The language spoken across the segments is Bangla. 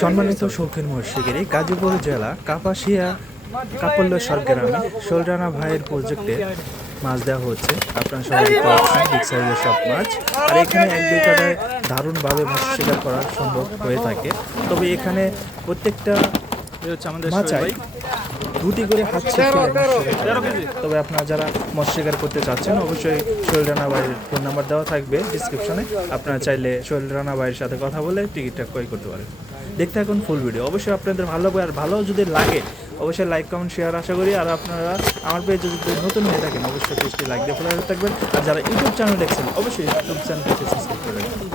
সম্মানিত শৌখিন মৎস্যগিরি গাজীপুর জেলা কাপাসিয়া কাপল্য গ্রামে শোলরানা ভাইয়ের প্রজেক্টে মাছ দেওয়া হচ্ছে। আপনার সবাই দেখতে বিগ সাইজের সব মাছ। আর এখানে এক দুই কাটায় দারুণভাবে মাছ শিকার করা সম্ভব হয়ে থাকে। তবে এখানে প্রত্যেকটা মাচায় দুটি করে হাত তবে আপনারা যারা মৎস্য শিকার করতে চাচ্ছেন অবশ্যই সোহেল রানা ভাইয়ের ফোন নাম্বার দেওয়া থাকবে ডিসক্রিপশনে আপনারা চাইলে সোহেল রানা ভাইয়ের সাথে কথা বলে টিকিটটা ক্রয় করতে পারেন। দেখতে থাকুন ফুল ভিডিও অবশ্যই আপনাদের ভালো লাগবে আর ভালো যদি লাগে, অবশ্যই লাইক কমেন্ট শেয়ার আশা করি। আর আপনারা আমার পেজে যদি নতুন হয়ে থাকেন, অবশ্যই পেজটি লাইক দিয়ে ফলো থাকবেন। আর যারা ইউটিউব চ্যানেল দেখছেন, অবশ্যই ইউটিউব চ্যানেলটিকে সাবস্ক্রাইব করে রাখবেন।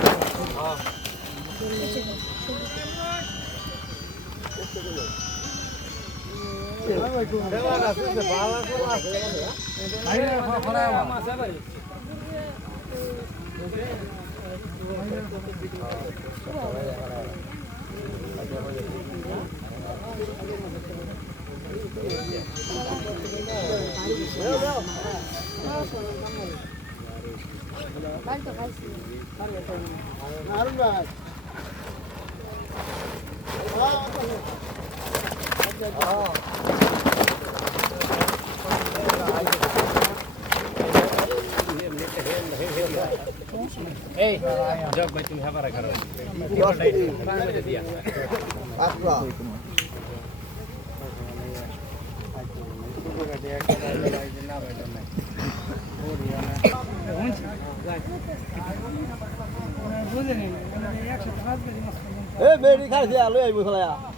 말도 갈수 있어. 아름다. 아, 어떡해. 아. এই জগ ভাই তুমি হাবার এ খাইছে আলো আইব খেলা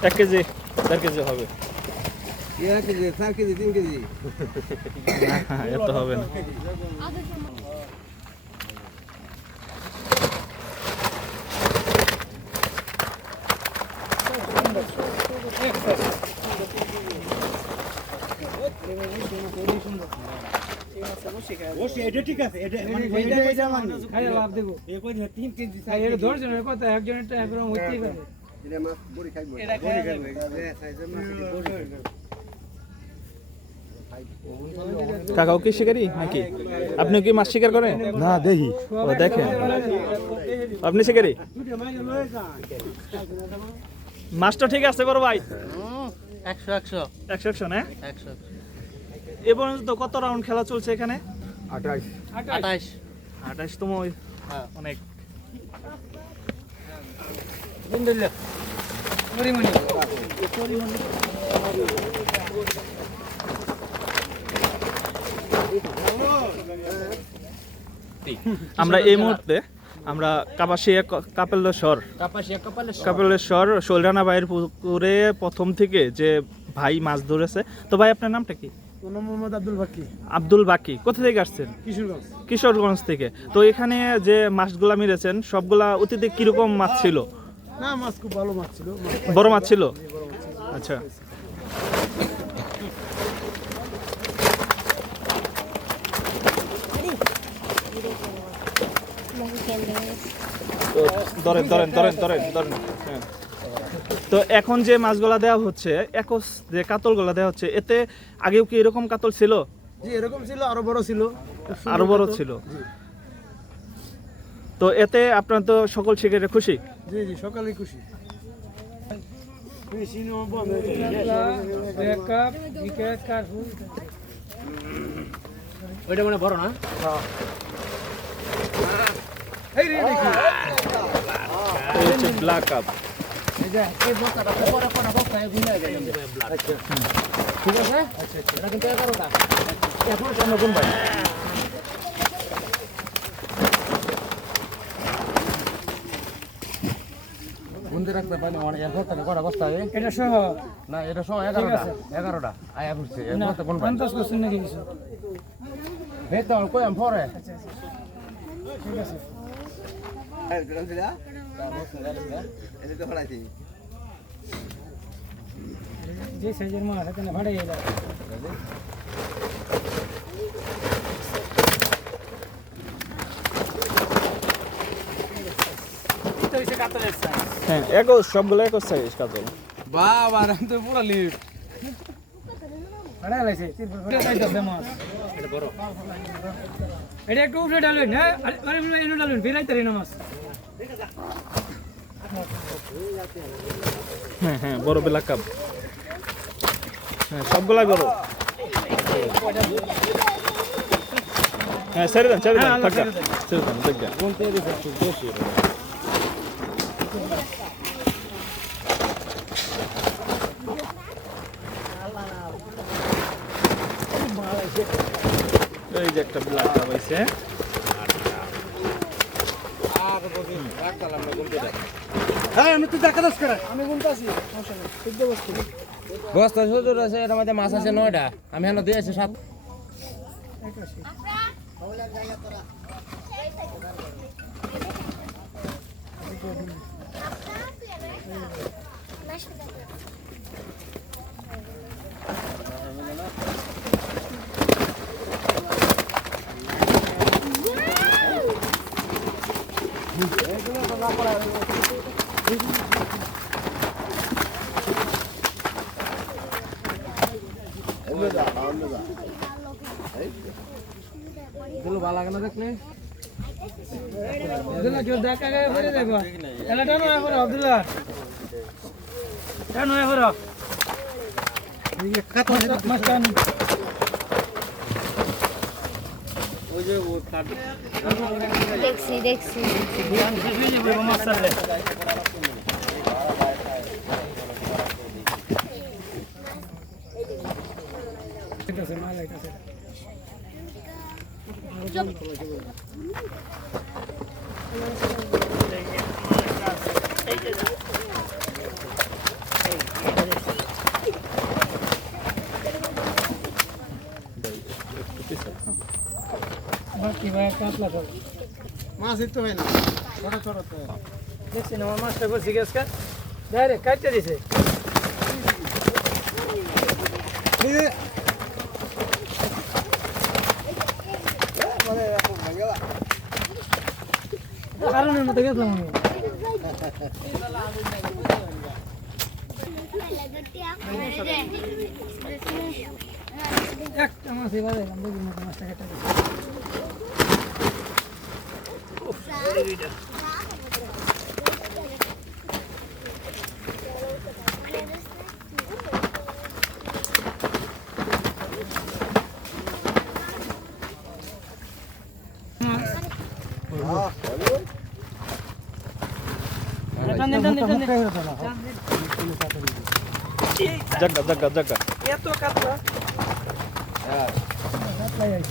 এক কেজি দেড় কেজি হবে। এক কেজি চার কেজি তিন কেজি। এত হবে না এটা ঠিক আছে এটা এটা এটা মানে খাইয়ে লাভ দেবো এ কই তিন কেজি আর এর ধরজনের কথা একজনের একরকম হইতেই পারে এটা মাছ বড়ি খাইবো এটা খাইবো সাইজের মাছ বড়ি কাকাও কি শিকারি নাকি? আপনি কি মাছ শিকার করেন? না দেখি। ও দেখেন। আপনি শিকারি? মাছটা ঠিক আছে বড় ভাই? একশো একশো। একশো একশো না? একশো। এ পর্যন্ত কত রাউন্ড খেলা চলছে এখানে? আঠাশ। আঠাশ। আঠাশতম হ্যাঁ। অনেক। আমরা এই মুহূর্তে আমরা কাপাসিয়া কাপেলেশ্বর কাপেলেশ্বর শৈলানা ভাইয়ের পুকুরে প্রথম থেকে যে ভাই মাছ ধরেছে। তো ভাই আপনার নামটা কি? মোহাম্মদ আব্দুল বাকি। আব্দুল বাকি। কোথা থেকে আসছেন? কিশোরগঞ্জ। কিশোরগঞ্জ থেকে। তো এখানে যে মাছগুলা মেরেছেন সবগুলা অতীতে কীরকম মাছ ছিল? না মাছ খুব ভালো মাছ ছিল। বড় মাছ ছিল? আচ্ছা। ধরেন ধরেন ধরেন ধরেন ধরেন। হ্যাঁ। তো এখন যে মাছগুলা দেওয়া হচ্ছে একস যে কাতলগুলা দেওয়া হচ্ছে এতে আগেও কি এরকম কাতল ছিল? জি এরকম ছিল আরও বড় ছিল। আরও বড় ছিল। তো এতে আপনার তো সকল শিকারে খুশি? জি জি সকালে খুশি। ওইটা মানে বড় না? ব্ল্যাক কাপ ঠিক আছে? এটা কিন্তু এগারোটা। এখন সামনে কোন ভাই বন্ধু রাখতে পারি মানে এরপর থেকে কটা বস্তা এটা সহ। না এটা সময় এগারোটা। এগারোটা। আয়া ঘুরছে এরপর কোন ভাই পঞ্চাশ পার্সেন্ট নাকি কিছু। ভেতর কই আমি পরে? ঠিক আছে। যে সাইজের মাছ এখানে ভাড়ে এলো হ্যাঁ? একো সবগুলো একো সাইজ কাতল বাবা রাম তো লিপ ভাড়ে লাইছে এটা ডালবেন হ্যাঁ আরে আরে বলে এনে ডালবেন না মাছ হ্যাঁ হ্যাঁ বড় বেলা কাপ। হ্যাঁ সবগুলা বড়। হ্যাঁ ছেড়ে দেন ছেড়ে দেন ফাঁকা ছেড়ে দেন। দেখবেন এই যে একটা ব্ল্যাক কাপ হয়েছে হ্যাঁ আমি তো দেখা দাস করে। আমি গুনতাছি সমস্যা নেই শুদ্ধ বস্তু। বস্তা শুধু রয়েছে এর মধ্যে মাছ আছে নয়টা। আমি হেন দিয়ে আছি সাত। একাশি। এগুলো ভালো লাগে না দেখলে আব্দুল্লাহ কেউ দেখা গায়ে দেখো এলা টানো এখন আব্দুল্লাহ টানো এখন দেখছি দেখছি। মাছ আইতাছে বাকি ভাই কাতলা তো মাছ দিতে হয় না ছোট ছোট তো দেখছি না আমার মাছটা বলছি গ্যাসকা ডাইরেক্ট কাটতে দিছে কারণের মতো গেছিলাম আমি একটা মাছ এবার দেখি মতো মাছটা কেটে দিছে টান দেন টান দেন টান Rồi.